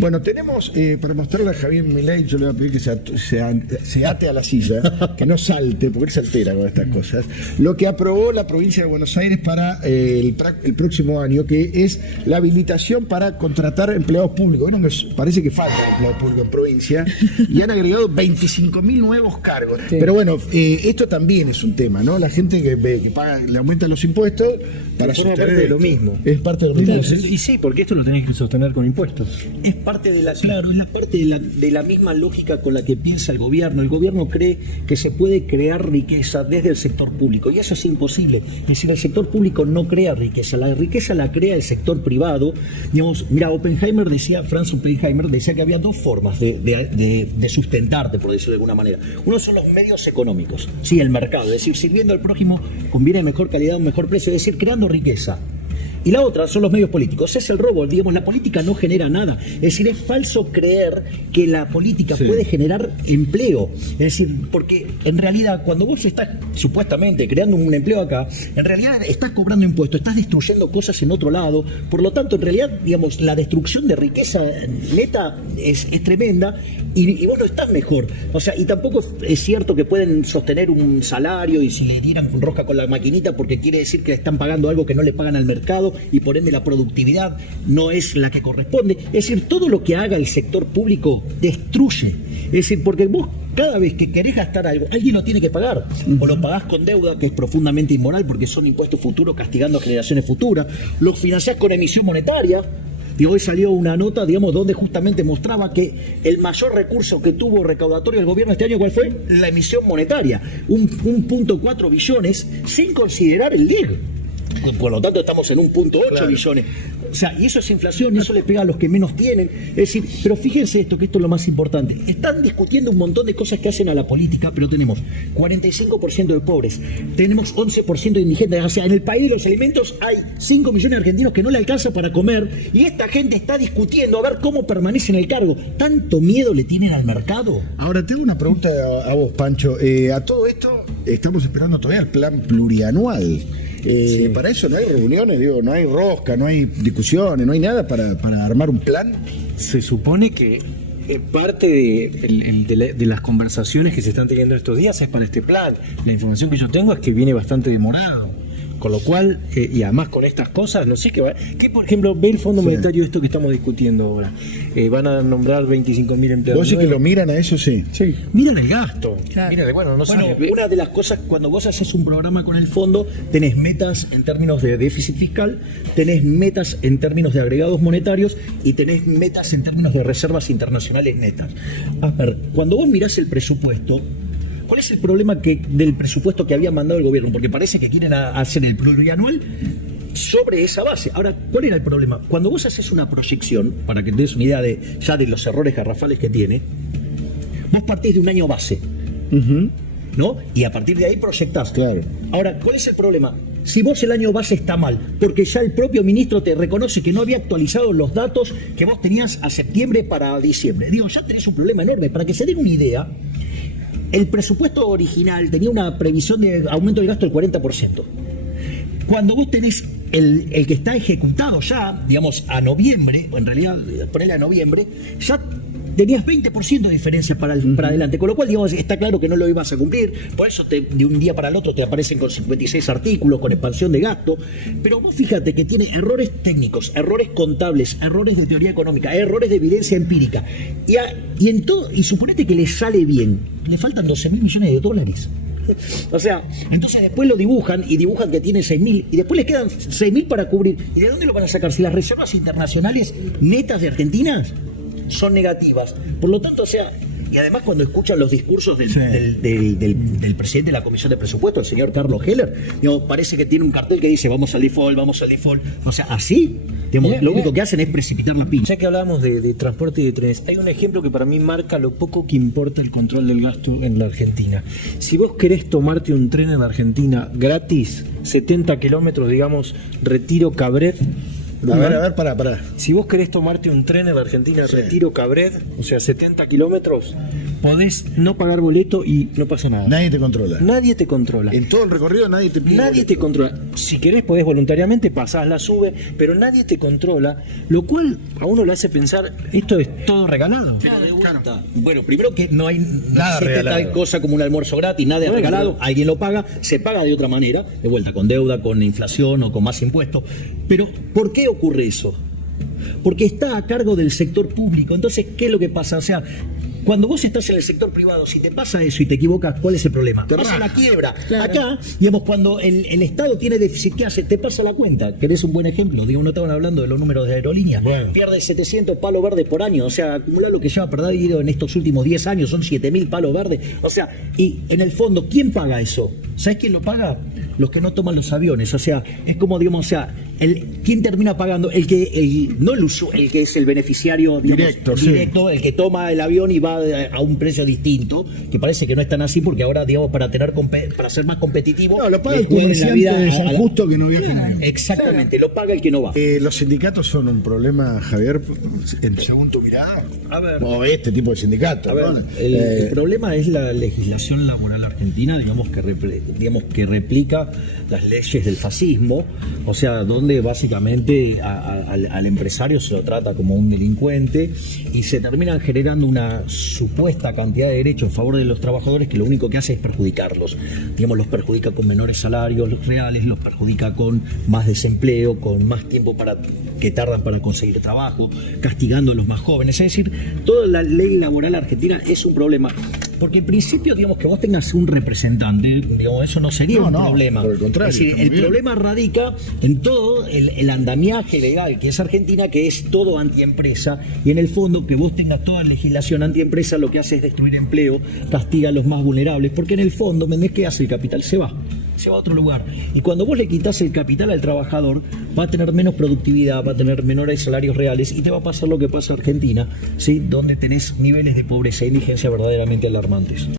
Bueno, tenemos, para mostrarle a Javier Milei, yo le voy a pedir que se ate a la silla, que no salte, porque él se altera con estas cosas, lo que aprobó la provincia de Buenos Aires para el próximo año, que es la habilitación para contratar empleados públicos. Bueno, parece que falta empleado público en provincia, y han agregado 25.000 nuevos cargos. Sí. Pero bueno, esto también es un tema, ¿no? La gente que paga, le aumentan los impuestos para sostener parte de lo mismo. Es parte de lo mismo. Y sí, porque esto lo tenés que sostener con impuestos. Es parte de la, claro, es la parte de la misma lógica con la que piensa el gobierno. El gobierno cree que se puede crear riqueza desde el sector público, y eso es imposible. Es decir, el sector público no crea riqueza, la riqueza la crea el sector privado. Digamos, mira, Franz Oppenheimer decía que había dos formas de sustentarte, por decirlo de alguna manera. Uno son los medios económicos, sí, el mercado, es decir, sirviendo al prójimo con bienes de mejor calidad, un mejor precio, es decir, creando riqueza. Y la otra son los medios políticos, es el robo. Digamos, la política no genera nada. Es decir, es falso creer que la política puede generar empleo. Es decir, porque en realidad cuando vos estás supuestamente creando un empleo acá, en realidad estás cobrando impuestos, estás destruyendo cosas en otro lado. Por lo tanto, en realidad, digamos, la destrucción de riqueza neta es tremenda, y vos no estás mejor. O sea, y tampoco es cierto que pueden sostener un salario y si le dieran rosca con la maquinita, porque quiere decir que están pagando algo que no le pagan al mercado, y por ende la productividad no es la que corresponde. Es decir, todo lo que haga el sector público destruye. Es decir, porque vos cada vez que querés gastar algo, alguien lo tiene que pagar. O lo pagás con deuda, que es profundamente inmoral porque son impuestos futuros castigando a generaciones futuras. Lo financiás con emisión monetaria. Y hoy salió una nota, digamos, donde justamente mostraba que el mayor recurso que tuvo recaudatorio el gobierno este año, ¿cuál fue? La emisión monetaria. 1.4 billones sin considerar el LIG. Por lo tanto, estamos en 1.8 billones. O sea, y eso es inflación, y eso le pega a los que menos tienen. Es decir, pero fíjense esto, que esto es lo más importante. Están discutiendo un montón de cosas que hacen a la política, pero tenemos 45% de pobres, tenemos 11% de indigentes. O sea, en el país de los alimentos hay 5 millones de argentinos que no le alcanza para comer, y esta gente está discutiendo a ver cómo permanece en el cargo. ¿Tanto miedo le tienen al mercado? Ahora, tengo una pregunta a vos, Pancho. A todo esto, estamos esperando todavía el plan plurianual. Sí. Para eso no hay reuniones, digo, no hay rosca, no hay discusiones, no hay nada para armar un plan. Se supone que parte de las conversaciones que se están teniendo estos días es para este plan. La información que yo tengo es que viene bastante demorado. Con lo cual, y además con estas cosas, no sé qué va. Que por ejemplo, ve el Fondo Monetario, esto que estamos discutiendo ahora. Van a nombrar 25.000 empleados. ¿Vos sí que lo miran a eso? Sí. Miran el gasto. Claro. Una de las cosas, cuando vos haces un programa con el fondo, tenés metas en términos de déficit fiscal, tenés metas en términos de agregados monetarios y tenés metas en términos de reservas internacionales netas. A ver, cuando vos mirás el presupuesto, ¿cuál es el problema del presupuesto que había mandado el gobierno? Porque parece que quieren hacer el plurianual sobre esa base. Ahora, ¿cuál era el problema? Cuando vos haces una proyección, para que te des una idea de los errores garrafales que tiene, vos partís de un año base, ¿no? Y a partir de ahí proyectás. Claro. Ahora, ¿cuál es el problema? Si vos el año base está mal, porque ya el propio ministro te reconoce que no había actualizado los datos que vos tenías a septiembre para diciembre. Digo, ya tenés un problema enorme. Para que se den una idea, el presupuesto original tenía una previsión de aumento del gasto del 40%. Cuando vos tenés el que está ejecutado ya, digamos, a noviembre, o en realidad, ponele a noviembre, ya tenías 20% de diferencia para adelante, con lo cual, digamos, está claro que no lo ibas a cumplir. Por eso de un día para el otro te aparecen con 56 artículos, con expansión de gasto. Pero vos fíjate que tiene errores técnicos, errores contables, errores de teoría económica, errores de evidencia empírica. Y suponete que le sale bien, le faltan 12.000 millones de dólares. O sea, entonces después lo dibujan que tiene 6.000 y después les quedan 6.000 para cubrir. ¿Y de dónde lo van a sacar? Si las reservas internacionales netas de Argentina son negativas. Por lo tanto, o sea, y además cuando escuchan los discursos del presidente de la Comisión de Presupuesto, el señor Carlos Heller, digamos, parece que tiene un cartel que dice vamos al default. O sea, así, digamos, lo único que hacen es precipitar la pincha. Ya que hablamos de transporte y de trenes, hay un ejemplo que para mí marca lo poco que importa el control del gasto en la Argentina. Si vos querés tomarte un tren en la Argentina gratis, 70 kilómetros, digamos, Retiro Cabret, A ver, pará. Si vos querés tomarte un tren en la Argentina, Retiro Cabred, o sea, 70 kilómetros, podés no pagar boleto y no pasa nada. Nadie te controla. Nadie te controla. En todo el recorrido nadie te pide Nadie boleto. te controla. Si querés podés voluntariamente, pasás, la sube, pero nadie te controla, lo cual a uno le hace pensar, esto es todo regalado. Bueno, primero que no hay Nada existe regalado. tal cosa como un almuerzo gratis, nada es Bueno, regalado, alguien lo paga, se paga de otra manera, de vuelta con deuda, con inflación o con más impuestos. Pero, ¿por qué ocurre eso? Porque está a cargo del sector público. Entonces, ¿qué es lo que pasa? O sea, cuando vos estás en el sector privado, si te pasa eso y te equivocas, ¿cuál es el problema? Te pasa la quiebra. Claro. Acá, digamos, cuando el Estado tiene déficit, ¿qué hace? Te pasa la cuenta. ¿Querés un buen ejemplo? Digo, no estaban hablando de los números de aerolíneas. Bueno. Pierde 700 palos verdes por año. O sea, acumular lo que lleva perdido en estos últimos 10 años son 7.000 palos verdes. O sea, y en el fondo, ¿quién paga eso? ¿Sabes quién lo paga? Los que no toman los aviones. O sea, es como, digamos, o sea, ¿quién termina pagando? No el que es el beneficiario digamos, directo, el que toma el avión y va a un precio distinto, que parece que no es tan así porque ahora, digamos, para ser más competitivo, No, lo paga le el joden la comerciante vida de a San la- Justo que no viaja en avión. Exactamente, lo paga el que no va. Los sindicatos son un problema, Javier, según tu mirada. A ver. O este tipo de sindicatos. A ver, ¿no? el problema es la legislación laboral argentina, digamos que replica las leyes del fascismo, o sea, donde básicamente al empresario se lo trata como un delincuente y se terminan generando una supuesta cantidad de derechos en favor de los trabajadores que lo único que hace es perjudicarlos. Digamos, los perjudica con menores salarios reales, los perjudica con más desempleo, con más tiempo que tardan para conseguir trabajo, castigando a los más jóvenes. Es decir, toda la ley laboral argentina es un problema. Porque en principio, digamos, que vos tengas un representante, digamos, eso no sería un problema. Por el contrario, Es decir, está muy el bien. problema radica en todo el andamiaje legal que es Argentina, que es todo antiempresa, y en el fondo que vos tengas toda legislación antiempresa lo que hace es destruir empleo, castiga a los más vulnerables, porque en el fondo, ¿qué hace el capital? Se va a otro lugar. Y cuando vos le quitas el capital al trabajador, va a tener menos productividad, va a tener menores salarios reales y te va a pasar lo que pasa en Argentina, ¿sí? Donde tenés niveles de pobreza e indigencia verdaderamente alarmantes.